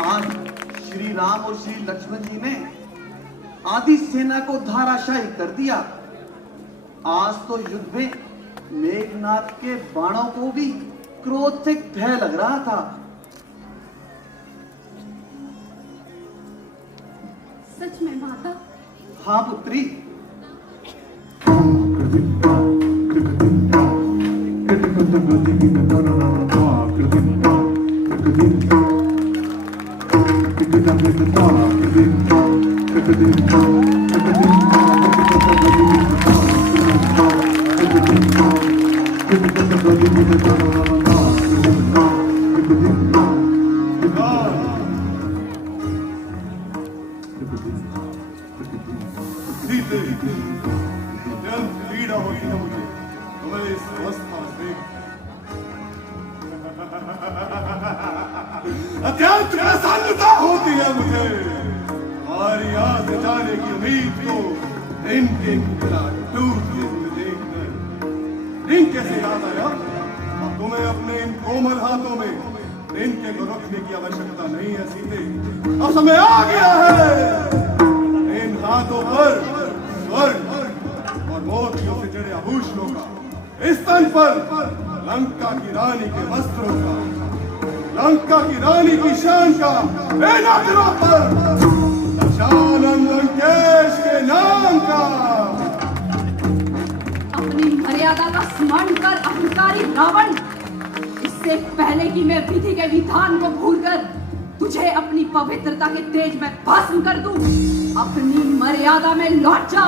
आज श्री राम और श्री लक्ष्मण जी ने आदि सेना को धाराशायी कर दिया। आज तो युद्ध में मेघनाथ के बाणों को भी क्रोध से भय लग रहा था। सच में माता? हाँ पुत्री। अत्यंत प्रसन्नता होती है मुझे और यहाँ से जाने की उम्मीद को इनके टूटते हुए देखकर रिंग कैसे याद आया। अब तुम्हें अपने इन कोमल हाथों में इनके को रखने की आवश्यकता नहीं है सीते। अब समय आ गया है इन हाथों पर स्वर्ण और मोतियों से जड़े आभूषणों का, इस तन पर लंका की रानी के वस्त्रों का, लंका की रानी की शान का, नगरों पर दशानन लंकेश के नाम का। अपनी मर्यादा का स्मरण कर अहंकारी रावण, इससे पहले कि मैं विधि के विधान को भूलकर तुझे अपनी पवित्रता के तेज में भस्म कर दूं, अपनी मर्यादा में लौट जा।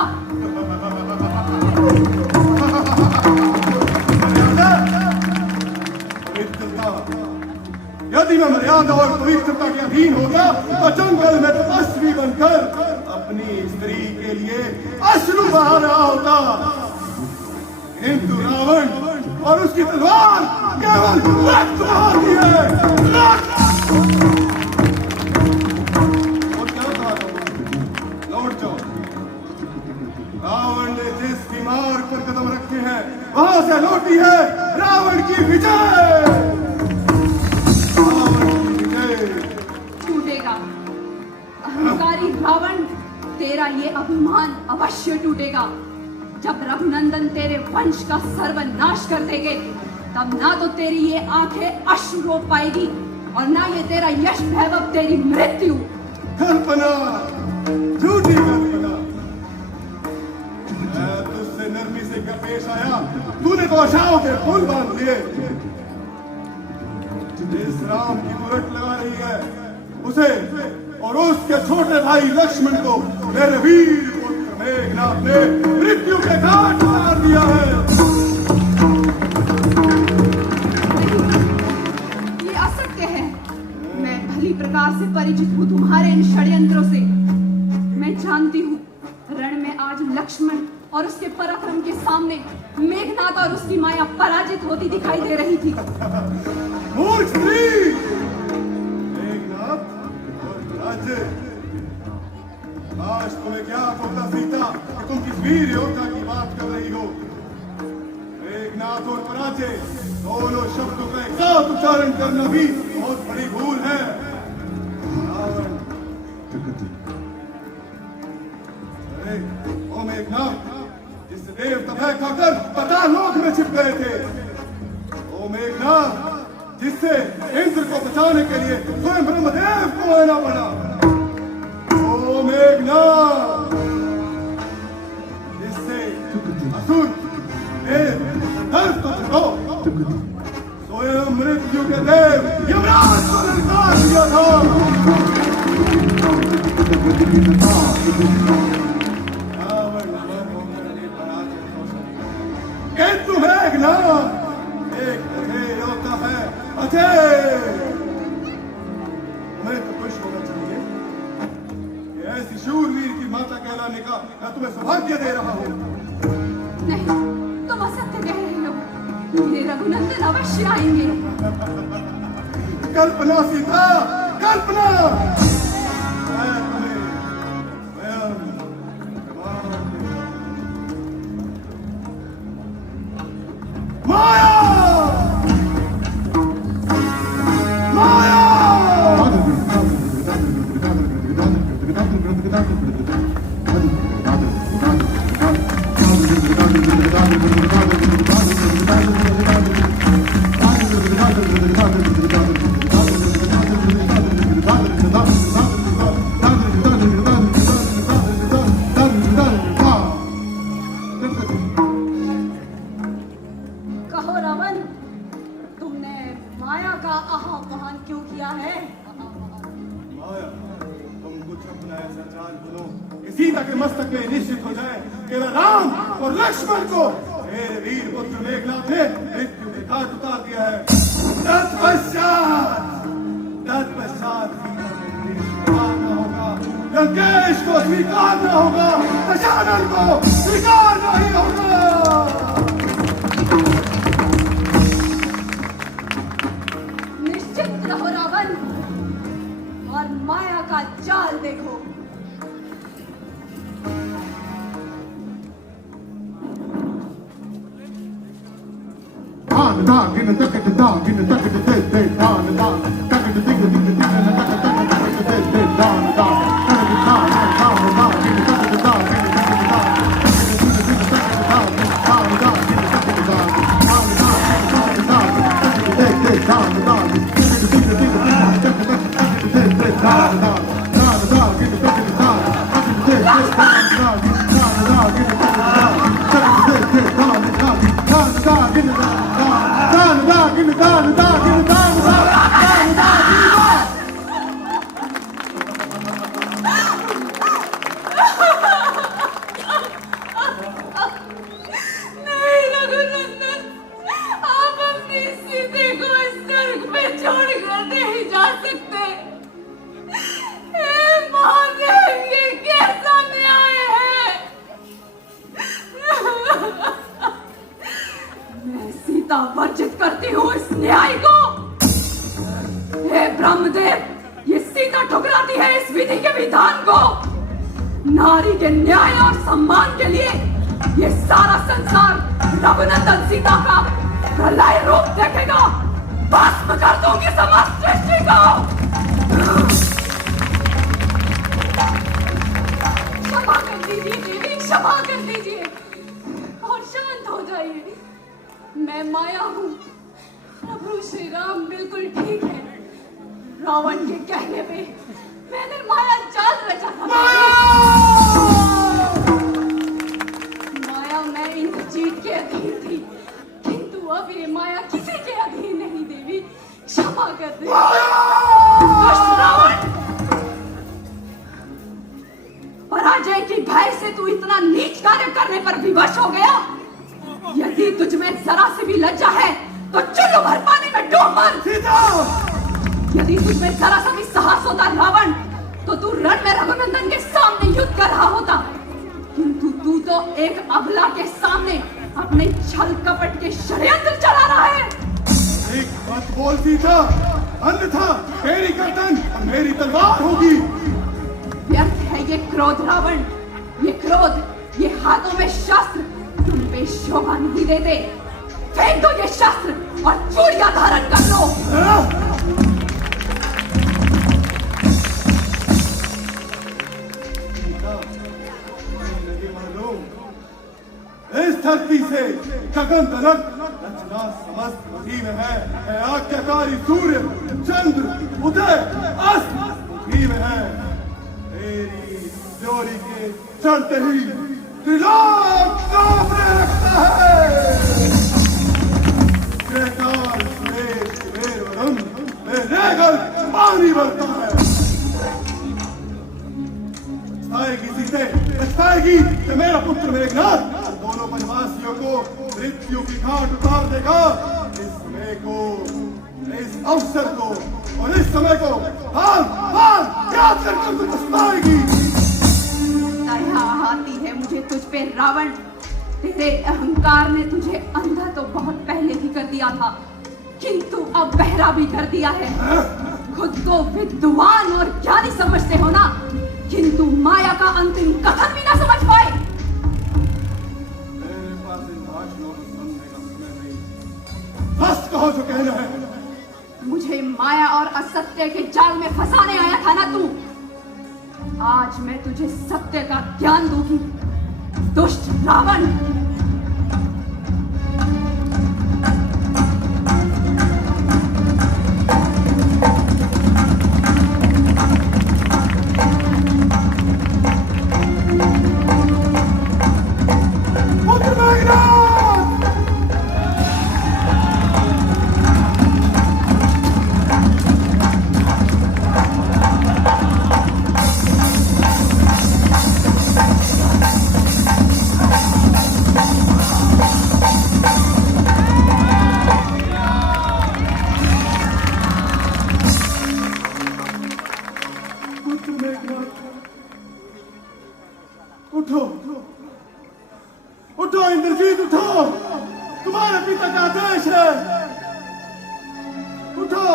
यदि मैं मर्यादा और पवित्रता के अधीन होता तो जंगल में तपस्वी बनकर अपनी स्त्री के लिए अश्रु बहा रहा होता, किंतु रावण और उसकी तलवार केवल रक्त बहाती है। और क्या कहा लौट जाओ। रावण ने जिस बीमार पर कदम रखे हैं वहां से लौटी है रावण की विजय। टूटेगा अहंकारी रावण, तेरा ये अभिमान अवश्य टूटेगा। जब रघुनंदन तेरे वंश का सर्वनाश कर देंगे तब ना तो तेरी ये आंखें अश्रु रो पाएगी और ना ये तेरा यश वैभव तेरी मृत्यु। कल्पना, झूठी कल्पना। मैं तुझसे नरमी से क्या पेश आया, तूने तो आशाओं के फूल बांध लिए। जिस राम की बुरट लगा रही है उसे और उसके छोटे भाई लक्ष्मण को मेरे वीर पुत्र मेघनाथ ने मृत्यु के घाट उतार दिया है। ये असत्य है। मैं भली प्रकार से परिचित हूँ तुम्हारे इन षड्यंत्रों से। मैं जानती हूँ रण में आज लक्ष्मण और उसके पराक्रम के सामने मेघनाथ और उसकी माया पराजित होती दिखाई दे रही थी। मूर्ख स्त्री! मेघनाथ और पराजय। आज तुम्हें क्या होता सीता कि तुम किस वीर योद्धा की बात कर रही हो। मेघनाथ और पराजय दोनों शब्दों का एक साथ उच्चारण करना भी बहुत बड़ी भूल है। रावण, अरे ओ मेघनाथ, जिस देवता भय खाकर पता लोक में छिप गए थे। ओ मेघनाथ, जिससे इंद्र को बचाने के लिए स्वयं ब्रह्मदेव को आना पड़ा। ओ मेघनाथ, जिससे असुर देव दर्द को छुड़ो, स्वयं मृत्यु के देव यमराज को ललकार दिया था। किंतु मेघनाथ एक अजय योद्धा है, अजय। तुम्हें तो खुश होना चाहिए कि ऐसी शूरवीर की माता कहलाने का मैं तुम्हें सौभाग्य दे रहा हूँ। नहीं, तुम असत्य कह रहे हो। मेरे रघुनंदन अवश्य आएंगे। कल्पना सीता, कल्पना। माया! माया! आया तुम कुछ अपना ऐसा चाल बनो कि सीता के मस्तक में निश्चित हो जाए कि वह राम और लक्ष्मण को मेरे वीर पुत्र मेघनाथ ने मृत्यु के घाट उतार दिया है। तत्पश्चात सीता को स्वीकारना होगा, लंकेश को स्वीकारना होगा, दशानन को स्वीकारना ही होगा। निश्चित रहो रावण और माया का जाल देखो। Dog in the duck at the dog in the duck at the dead dead dog the dog duck at the dig the dig and the duck at the dead dead dog the dog duck at the dog in the dog in the duck at the dog in the duck at the dog in the duck at the dog in the dog in the dog in the duck at the dog in the dog in the dead dead dog the dog in the dig the dig the duck at the dead dead dog the dog the dog in the duck at the dog duck at the dead dead dog the dog in the dog in the duck at the dog duck at the dead dead dog the dog in the dog in the dog Give me down, give me down, give me down, give me down. नहीं रघुनंदन, आप अपनी सीते को इस स्वर्ग पे छोड़कर नहीं जा सकते। हे महादेव, ये कैसा न्याय है? मैं सीता वर्जित करती हूँ इस न्याय को। हे ब्रह्मदेव, ये सीता ठुकराती है इस विधि के विधान को। नारी के न्याय और सम्मान के लिए ये सारा संसार रघुनंदन सीता का प्रलय रूप देखेगा। भस्म कर दूंगी समस्त सृष्टि को। क्षमा कर दीजिए देवी, क्षमा कर दीजिए और शांत हो जाइए। मैं माया हूँ। प्रभु श्री राम बिल्कुल ठीक है। रावण के कहने पे मैंने माया जाल रचा था। माया मैं इंद्रजीत के अधीन थी, किंतु अब ये माया किसी के अधीन नहीं देवी। क्षमा कर दे। दुष्ट रावण, पराजय की भय से तू इतना नीच कार्य करने पर विवश हो गया। यदि तुझ में जरा सी भी लज्जा है तो चुल्लू भर पानी में डूब मर। यदि तुझ में जरा सा भी साहस होता रावण, तो तू रण में रघुनंदन के सामने युद्ध कर रहा होता। किंतु तू तो एक अबला के सामने अपने छल कपट के षड्यंत्र चला रहा है। एक बात बोल सीता, अन्यथा मेरी गर्दन और मेरी तलवार होगी। व्यर्थ है ये क्रोध रावण, ये क्रोध, ये हाथों में शस्त्र तुम पे शोभा नहीं देते। फेंक दो ये शस्त्र और चूड़ियां धारण कर लो। इस धरती से गगन तलक रचना समस्त उसी में है। आज्ञाकारी सूर्य चंद्र उदय अस्त उसी में है। तेरी जोड़ी के चढ़ते ही त्रिलोक कांपने लगता है। बेकार सुरेश कुबेर वरुण में रेगल पानी भरता है। आएगी सीते, बताएगी कि मेरा पुत्र मेघनाथ दोनों वनवासियों को मृत्यु की घाट उतार देगा। इस समय को, इस अवसर को और इस समय को हाल हाल याद करके तू पछताएगी। दया आती है मुझे तुझ पे रावण। तेरे अहंकार ने तुझे अंधा तो बहुत पहले ही कर दिया था, किंतु अब बहरा भी कर दिया है। खुद को विद्वान और ज्ञानी समझते हो ना, किंतु माया का अंतिम कथन भी ना समझ पाए। मेरे पास इन भाषणों को सुनने का समय नहीं। बस कहो जो कहना है। मुझे माया और असत्य के जाल में फंसाने आया था ना तू। आज मैं तुझे सत्य का ज्ञान दूंगी, दुष्ट रावण। मेघनाथ, उठो उठो इंद्रजीत, उठो, तुम्हारे पिता का आदेश है, उठो।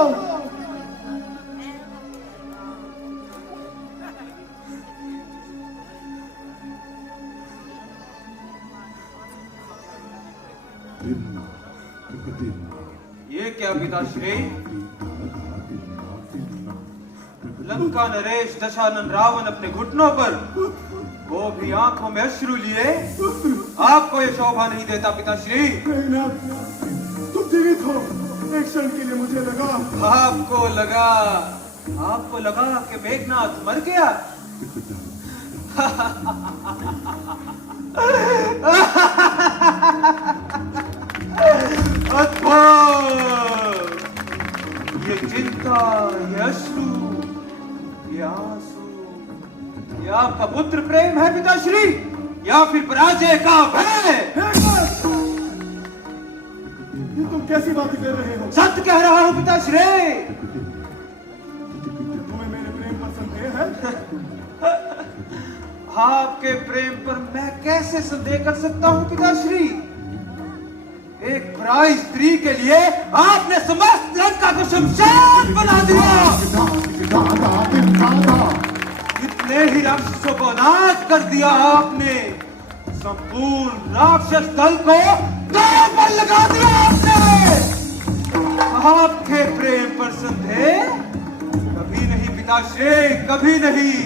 ये क्या पिताश्री? लंका नरेश दशानन रावण अपने घुटनों पर, वो भी आंखों में अश्रु लिए, आपको ये शोभा नहीं देता पिताश्री? मेघनाथ, तुम जीवित हो। एक क्षण के लिए मुझे लगा आपको लगा कि मेघनाथ मर गया। अद्भुत! ये चिंता, ये अश्रु, ये आंसू, ये आपका पुत्र प्रेम है पिताश्री, या फिर पराजय का भय? मेघनाथ, ये तुम कैसी बातें कर रहे हो? सत्य कह रहा हूं पिताश्री। तुम्हें मेरे प्रेम पर संदेह है? आपके प्रेम पर मैं कैसे संदेह कर सकता हूं पिताश्री? एक पराई स्त्री के लिए आपने समस्त लंका को शमशान बना दिया। इतने ही राक्षसों को नाश कर दिया आपने, संपूर्ण राक्षस दल को दांव पर लगा दिया आपने। आपके प्रेम पर संदेह? कभी नहीं पिताश्री, कभी नहीं।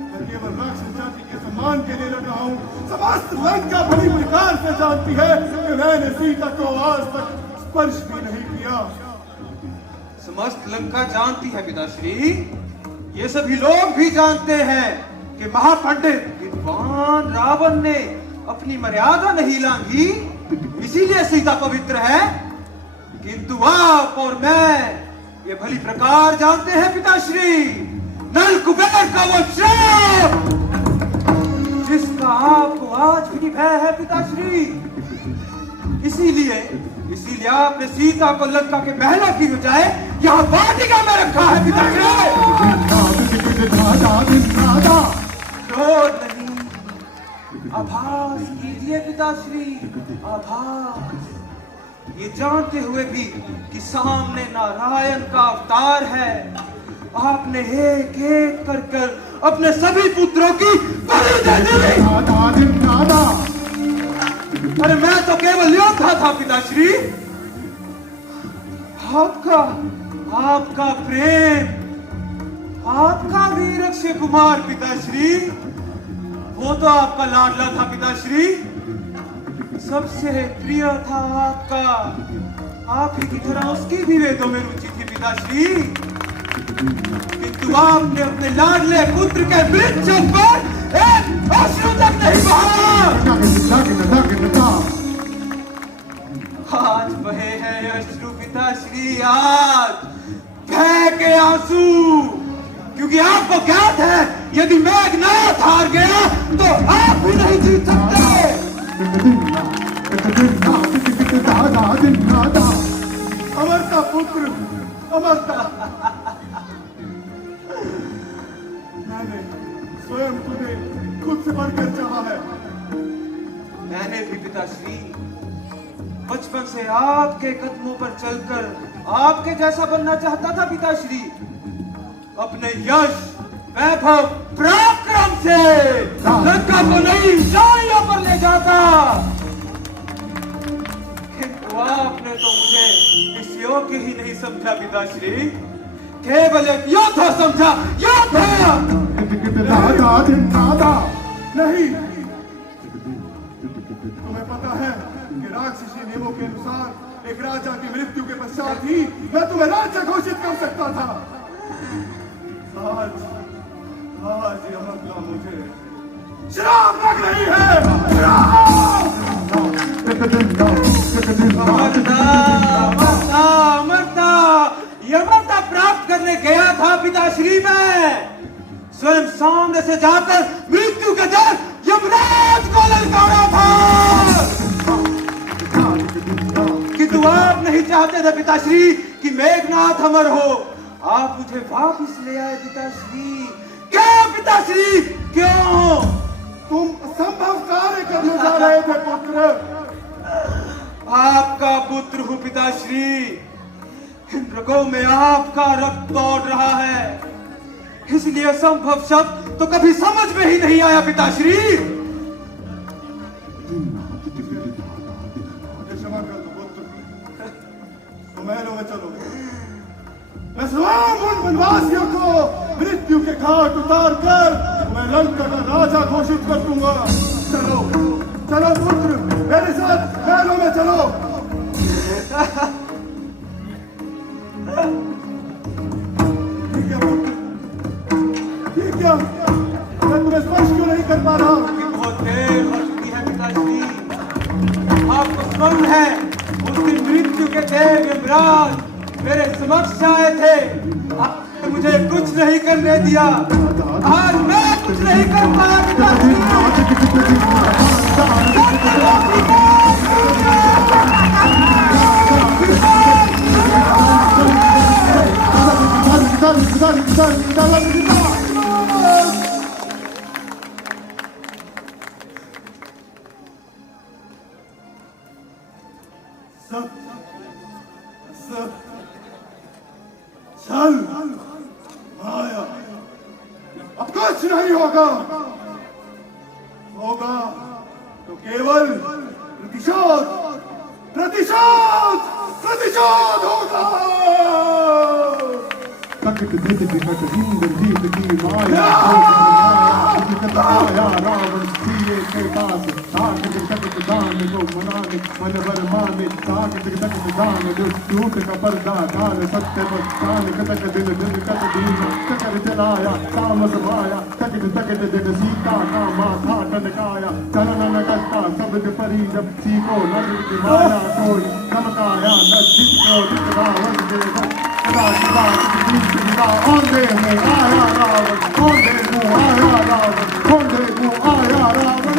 मैं केवल राक्षस जाति के सम्मान के लिए लड़ रहा हूँ। समस्त लंका बड़ी प्रकार से जानती है कि मैंने सीता को आज तक स्पर्श भी नहीं किया। समस्त लंका जानती है पिताश्री, ये सभी लोग भी जानते हैं कि महापंडित विद्वान रावण ने अपनी मर्यादा नहीं लांघी, इसीलिए सीता पवित्र है। किंतु आप और मैं ये भली प्रकार जानते हैं पिताश्री, नल कुबेर का वो श्राप जिसका आपको आज भी भय है पिताश्री। इसीलिए आपने सीता को लंका के महलों की बजाय यहाँ वाटिका में रखा है पिताश्री। क्रोध नहीं, आभास कीजिए पिताश्री, आभास। ये जानते हुए भी कि सामने नारायण का अवतार है, आपने एक एक कर अपने सभी पुत्रों की बलि दे दी। अरे मैं तो केवल योद्धा था पिताश्री। आपका प्रेम, आपका वीर अक्षय कुमार पिताश्री, वो तो आपका लाडला था पिताश्री, सबसे प्रिय था आपका। आप ही की तरह उसकी भी वेदों में रुचि थी पिताश्री, किंतु आपने अपने लाडले पुत्र के वृक्षों पर एक अश्रु तक नहीं बहाया। आज बहे हैं अश्रु पिताश्री, आज भय के आंसू, क्योंकि आपको ज्ञात है यदि मेघनाथ हार गया तो आप भी नहीं जीत सकते। अमरता पुत्र, अमरता। मैंने स्वयं तुम्हें खुद से बढ़कर चाहा है। मैंने भी पिताश्री बचपन से आपके कदमों पर चलकर आपके जैसा बनना चाहता था पिताश्री। अपने यश, वैभव, पराक्रम से लंका को नई ऊंचाइयों पर ले जाता, किंतु आपने तो मुझे इस योग्य ही नहीं समझा पिताश्री, केवल एक योद्धा समझा, योद्धा। नहीं, तुम्हें पता है कि राक्षसी नियमों के अनुसार एक राजा की मृत्यु के पश्चात ही मैं तुम्हें राज्य घोषित कर सकता था। आज अमरता मुझे श्राप लग रही है। अमरता यमरता प्राप्त करने गया था पिताश्री में, स्वयं सामने से जाकर मृत्यु के डर यमराज को ललकारा था, किंतु आप नहीं चाहते थे पिताश्री कि मेघनाथ अमर हो। आप मुझे वापस ले आए पिताश्री। क्यों पिताश्री, क्यों? तुम असंभव कार्य करने जा रहे थे पुत्र। आपका पुत्र हूँ पिताश्री। इन रगों में आपका रक्त दौड़ रहा है, इसलिए असंभव शब्द तो कभी समझ में ही नहीं आया पिताश्री। क्षमा कर दो पुत्र, तो महलों में चलो। मैं तमाम उन वनवासियों को मृत्यु के घाट उतार कर मैं लंका का राजा घोषित कर दूंगा। चलो चलो पुत्र, मेरे साथ महलों में चलो। ठीक है पुत्र, ठीक है। मैं तुम्हें स्पर्श क्यों नहीं कर पा रहा? बहुत देर हो चुकी है पिताश्री। आपको स्मरण है उस दिन मृत्यु के देव यमराज मेरे समक्ष आए थे, आपने मुझे कुछ नहीं करने दिया। आज मैं कुछ नहीं कर पाया पिताश्री। चल माया, अब कुछ नहीं होगा। होगा तो केवल प्रतिशोध, प्रतिशोध, प्रतिशोध होगा। तकट धित विकट हिंद जीत की माया आया रावण सीए के पास ताकत तकत दान को मनाने मन भर माने ताकत तकत दान झूठ का पर्दा डाल सत्य पर कान कटक दिन दिन कट दीन चकर चलाया तामस माया तकट तकट दिन सीता का माथा टनकाया चलन न करता शब्द परी जब सीखो नर की माया कोई चमकाया न जिसको जिस रावण दे औंधे में आया रावण, औंधे को आया रावण, औंधे को आया रावण।